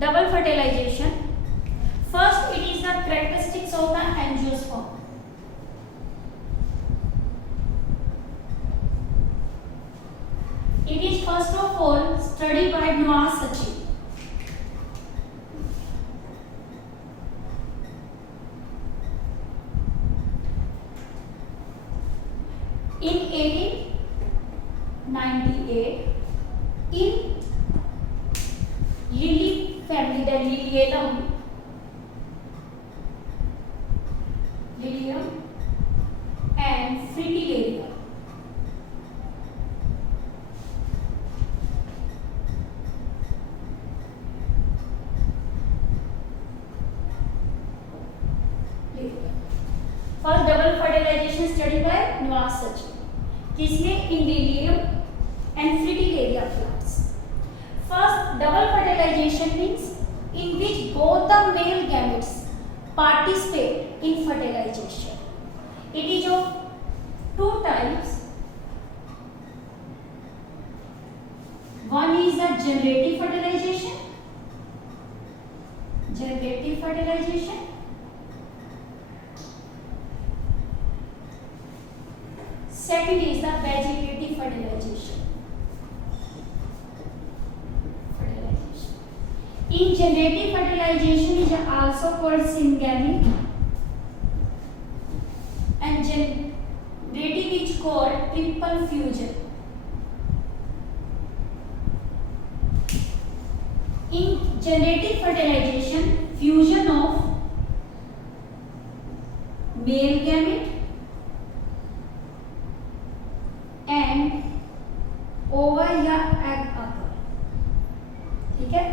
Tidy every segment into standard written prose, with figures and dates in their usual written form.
double fertilization. First, it is the characteristics of the angiosperm. It is first of all studied by Noah Sachin. In 1898, in Lily family, the Lilium and Fritillaria. First double fertilization studied by Noah Sachin. किसमें? In Lilium and Fritillaria plants. First double fertilization means in which both the male gametes participate in fertilization. It is of two types. One is the generative fertilization. Second is the vegetative fertilization. In generative fertilization is also called syngamy, and generative is called triple fusion. In generative fertilization, fusion of male gamete and ओवा या egg आता, ठीक है।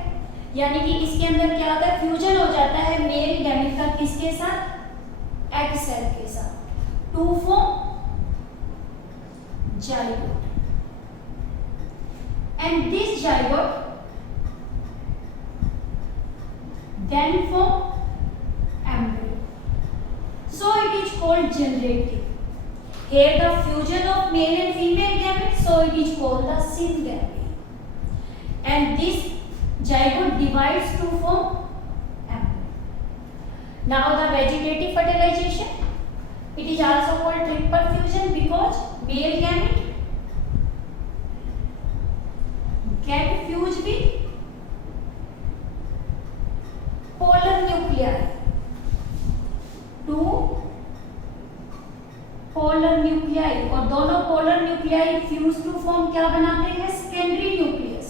यानी कि इसके अंदर क्या होता है? फ्यूजन हो जाता है मेल गैमेट का किसके साथ? एग सेल के साथ, to form zygote, and this zygote then form embryo. So it is called generative. Here the fusion of male and female gametes, so it is called the syngamy. And this zygote divides to form embryo. Now the vegetative fertilization, it is also called triple fusion because male gamete get fused with polar nuclei, two polar nuclei, और दोनों polar nuclei fuse to form क्या बनाते हैं? secondary nucleus.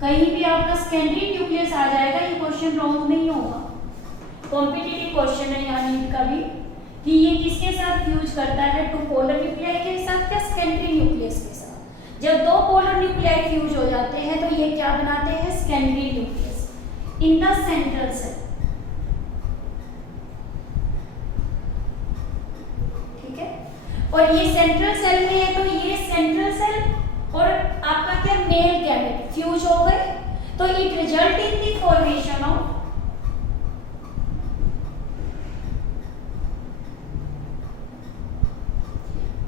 कहीं भी आपका secondary nucleus आ जाएगा, ये क्वेश्चन रॉन्ग नहीं होगा, कॉम्पिटिटिव क्वेश्चन है यानी कभी कि ये किसके साथ फ्यूज करता है? टू पोलर न्यूक्लियाई के साथ या सेकेंडरी न्यूक्लियस के साथ? जब दो पोलर न्यूक्लियाई फ्यूज हो जाते हैं तो ये क्या बनाते हैं? Secondary nucleus in the central cell, ठीक है। और ये सेंट्रल सेल में है तो ये सेंट्रल सेल और आपका क्या मेल गैमेट फ्यूज हो गए, तो it result in the formation of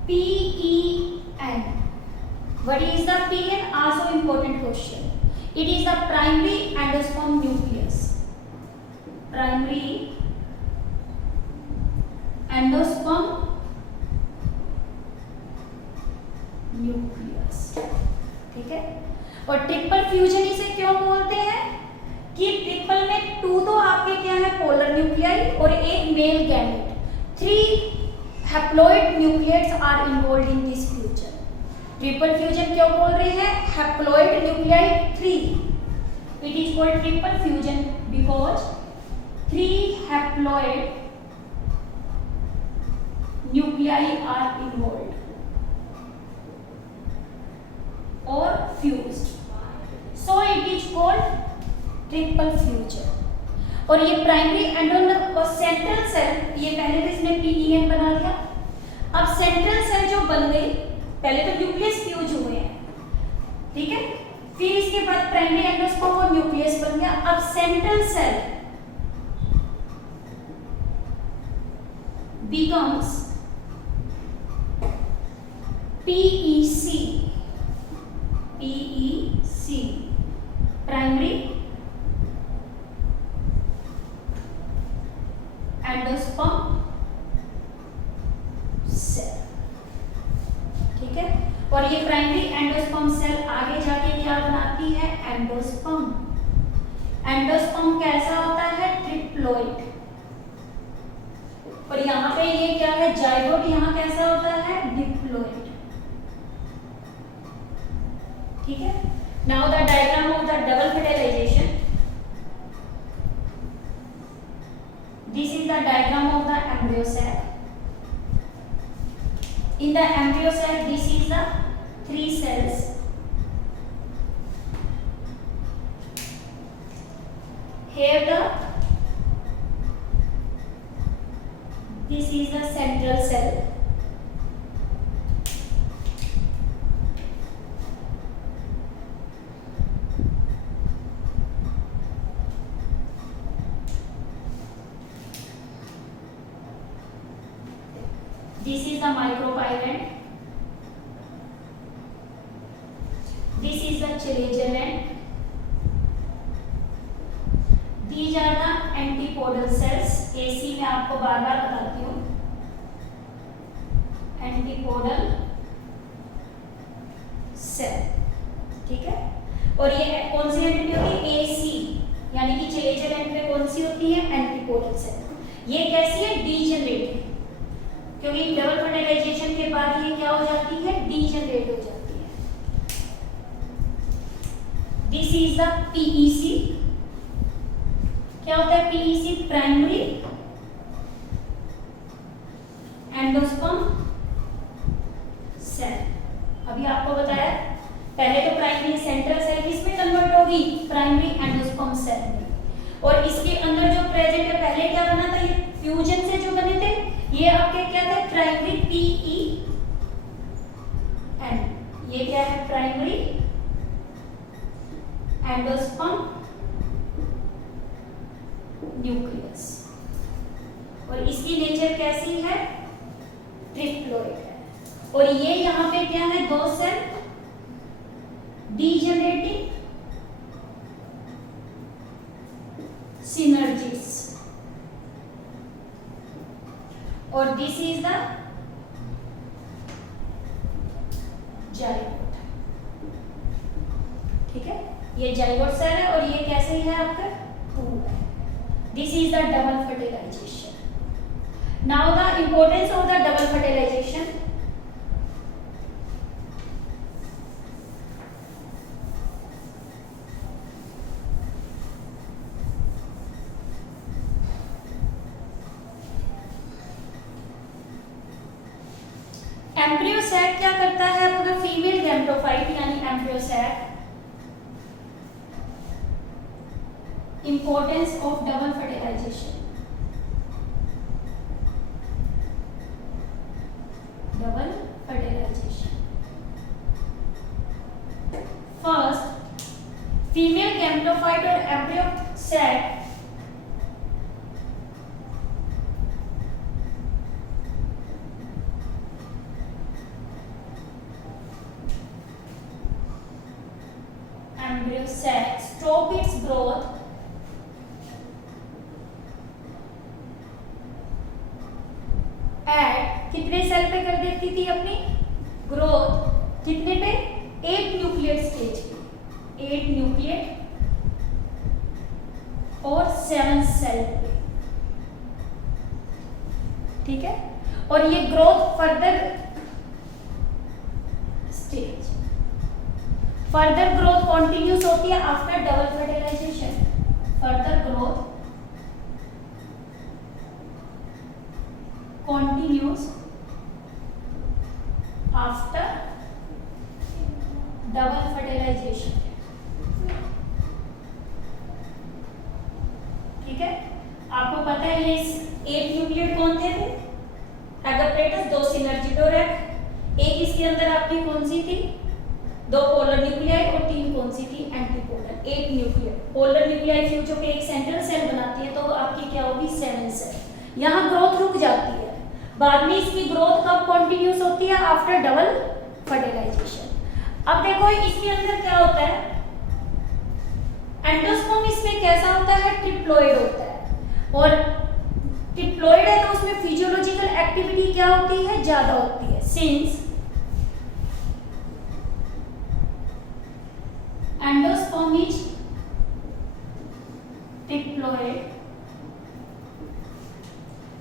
PEN. What is the PEN? Also important question. It is the primary endosperm nucleus. Primary endosperm nucleus, ठीक है। और ट्रिपल फ्यूजन इसे क्यों बोलते हैं? कि ट्रिपल में टू तो आपके क्या है? पोलर न्यूक्लियाई और एक male gamete, three haploid nuclei are involved in this fusion. Triple fusion क्यों बोल रहे हैं? Haploid nuclei 3. It is called triple fusion because 3 haploid nuclei are involved or fused. So it is called triple fusion. और ये primary एंडोन और central cell, ये पहले तो इसमें PEN बना दिया। अब सेंट्रल सेल जो बन गई, पहले तो न्यूक्लियस फ्यूज हुए हैं, ठीक है, फिर इसके बाद प्राइमरी एंडोस्पर्म और न्यूक्लियस बन गया। अब central cell becomes PEC, primary endosperm. Endosperm कैसा होता है? ट्रिप्लोइड। और यहाँ पे ये क्या है? जाइगोट। यहाँ कैसा होता है? डिप्लोइड। ठीक है। Now the diagram of the double fertilisation. This is the diagram of the embryo sac. In the embryo sac, this is the 3 cells. Here this is the central cell. This is the micropylon. This is the chilagelant. These are the antipodal cells. AC में आपको बार बार बताती हूँ, antipodal cell. ठीक है। और ये कौन सी entity होती है? AC, यानी कि चिलेजेलेंट में कौन सी होती है? Antipodal cell. ये कैसी है? डीजेनरेटिव, क्योंकि डबल फर्टिलाइजेशन के बाद ये क्या हो जाती है? डीजेनरेट हो जाती है। This is the PEC। क्या होता है PEC? Primary endosperm cell. अभी आपको बताया, पहले तो प्राइमरी सेंट्रल सेल किसमें कन्वर्ट होगी? प्राइमरी एंडोस्पर्म सेल में। और इसके अंदर जो प्रेजेंट है, पहले क्या बना था? ये फ्यूजन से जो बने थे, ये आपके क्या थे? Primary PEN। ये क्या है? Primary endosperm nucleus. और इसकी नेचर कैसी है? ट्रिप्लोइड है। और ये यहाँ पे क्या है? 2 सेल डीजेनरेटिंग सिनर्जीज। और दिस इज द जाइगोट। ठीक है। ये जाइगोट सेल है और ये कैसे है? आपका 2 है। This is the double fertilisation. Now the importance of the double fertilisation. Embryo sac क्या करता है? अपना फीमेल गैमेटोफाइट यानी embryo sac. Importance of double fertilisation. Double fertilisation. First, female gametophyte और embryo sac embryo sac stop its growth at कितने cell पे कर देती थी अपनी ग्रोथ? कितने पे? 8 न्यूक्लियट स्टेज पे, 8 न्यूक्लियट और 7 सेल पे। ठीक है। और ये growth further stage, further growth continues होती है after double fertilisation. Further growth continues after double fertilisation. ठीक है। आपको पता है ये 8 न्यूक्लियट कौन थे? एगोप्लेटस, 2 सिनर्जिडोरेक। एक इसके अंदर आपकी कौन सी थी? 2 पोलर न्यूक्लियाई और 3 कौन सी थी? एंटीपोलर। 8 न्यूक्लियर। पोलर न्यूक्लियाई फ्यूज होकर एक सेंट्रल सेल बनाती है, तो आपकी क्या होगी? 7 सेल। यहाँ ग्रोथ रुक जाती है। बाद में इसकी ग्रोथ कब कंटिन्यूस होती है? After double fertilisation. अब देखो इसके अंदर क्या होता है? एंडोस्पर्म इसमें कैसा होता है? ट्रिप्लोइड होता है। और ट्रिप्लोइड है तो उसमें फिजियोलॉजिकल एक्टिविटी क्या होती है? ज्यादा होती है। Since endosperm is triploid,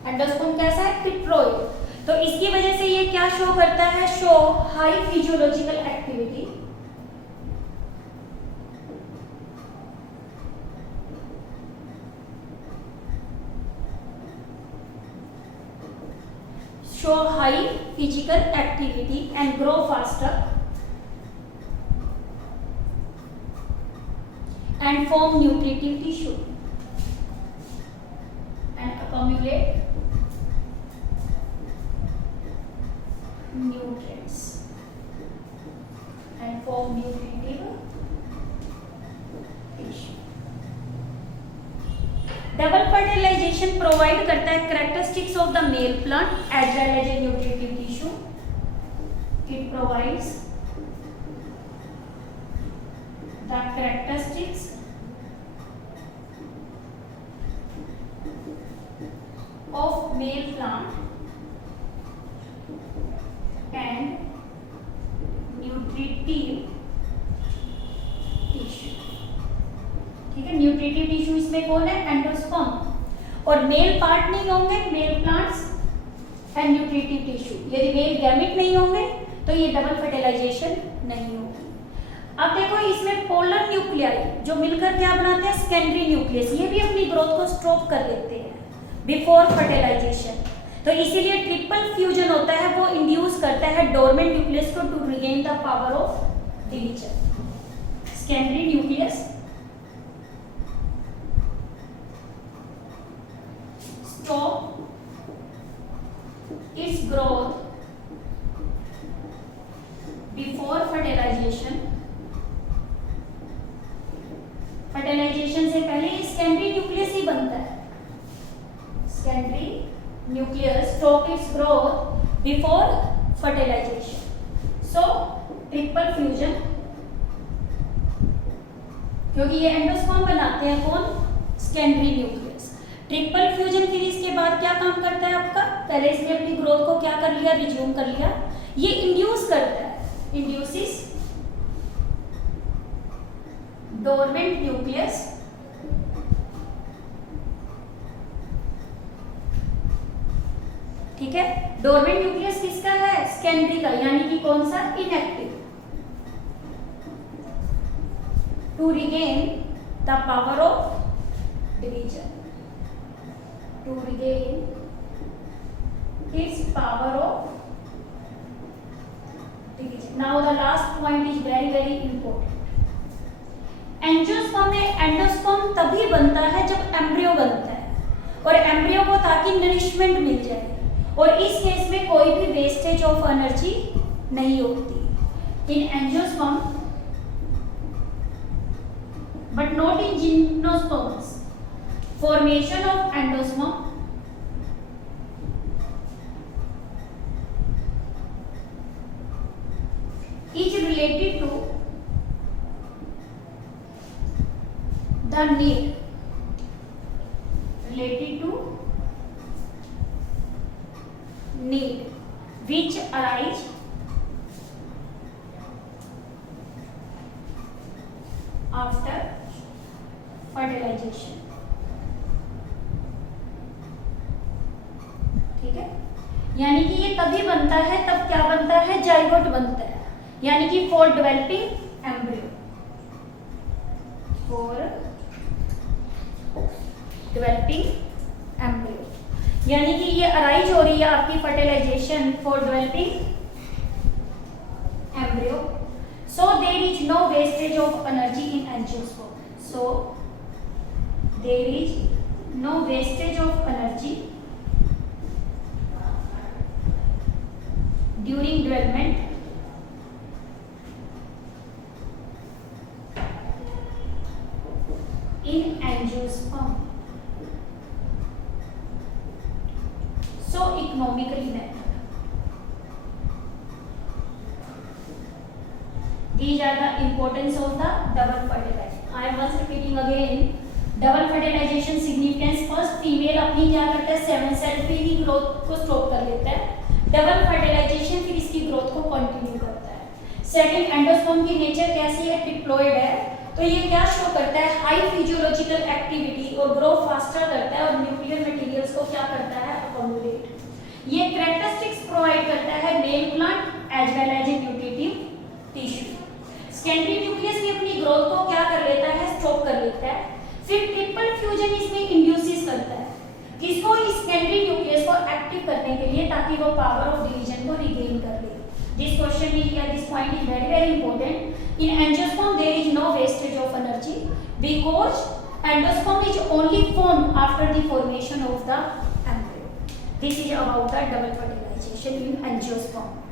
endosperm कैसा है? ट्रिप्लॉइड। तो इसकी वजह से ये क्या शो करता है? Show high physiological activity, show high physical activity and grow faster and form nutritive tissue and accumulate nutrients and form nutritive tissue। Double fertilisation provide करता है characteristics of the male plant as well as a nutritive tissue. It provides the characteristics of male plant and nutritive tissue. ठीक है, nutritive tissue इसमें कौन है? Endosperm. और mail part नहीं होंगे, male plants and nutritive tissue. यदि male gamete नहीं होंगे तो ये डबल फर्टिलाइजेशन नहीं होगी। अब देखो इसमें पोलर न्यूक्लियाई जो मिलकर क्या बनाते हैं? Secondary nucleus. ये भी अपनी ग्रोथ को स्टॉप कर देते हैं बिफोर फर्टिलाइजेशन। तो इसीलिए ट्रिपल फ्यूजन होता है, वो इंड्यूस करता है डोरमेंट न्यूक्लियस को to regain the power of division. Secondary nucleus stop its growth before fertilization। Fertilisation से पहले सेकेंडरी न्यूक्लियस ही बनता है। Secondary nucleus stop its growth before fertilization। So triple fusion, क्योंकि ये एंडोस्पर्म बनाते हैं कौन? Secondary nucleus. ट्रिपल फ्यूजन फिर इसके बाद क्या काम करता है आपका? पहले इसने अपनी ग्रोथ को क्या कर लिया? रिज्यूम कर लिया। ये इंड्यूस करता है, इंड्यूसिस डोरमेंट न्यूक्लियस ठीक है। डोरमेंट न्यूक्लियस किसका है? सेकेंडरी का, यानी कि कौन सा? Inactive. To regain the power of division, to regain its power of division। Now the last point is very important। Angiosperm में एंडोस्पर्म तभी बनता है जब एम्ब्रियो बनता है, और एम्ब्रियो को ताकि नरिशमेंट मिल जाए, और इस केस में कोई भी वेस्टेज ऑफ एनर्जी नहीं होती इन angiosperm but not in gymnosperms. Formation of endosperm is related to the need, which arise after fertilization। ठीक है, यानी कि ये तभी बनता है, तब क्या बनता है? जाइगोट बनता है, यानी कि for developing embryo, for developing embryo, यानी कि ये अराइज हो रही है आपकी fertilisation for developing embryo. So there is no wastage of energy in angiosperm. So there is no wastage of energy during development in angiosperm। So economically method, these are the importance of the double fertilization। I am once repeating again, double fertilisation significance. First female अपनी क्या करता है? 7 cell पे ही growth को stop कर देता है। Double fertilisation फिर इसकी ग्रोथ को कंटिन्यू करता है। सेकंड, एंडोस्पर्म की नेचर कैसी है? ट्रिप्लॉइड है, तो तो ये क्या शो करता है, हाई फिजियोलॉजिकल एक्टिविटी और ग्रो फास्टर करता है और न्यूक्लियर मटेरियल्स को क्या करता है, अकोमोडेट। ये कैरेक्टरिस्टिक्स प्रोवाइड करता है male plant as well as a nutritive tissue. Secondary nucleus भी अपनी ग्रोथ को क्या कर लेता है, स्टॉप कर लेता है। फिर ट्रिपल फ्यूजन इसमें इंड्यूसेस करता है किसको, इस सेकेंडरी न्यूक्लियस को एक्टिव करने के लिए, ताकि वो पावर ऑफ डिवीजन को रिगेन कर ले। दिस क्वेश्चन इज या this point is very very important. In angiosperm there is no wastage of energy because endosperm is only form after the formation of the embryo. This is about the double fertilisation in angiosperm.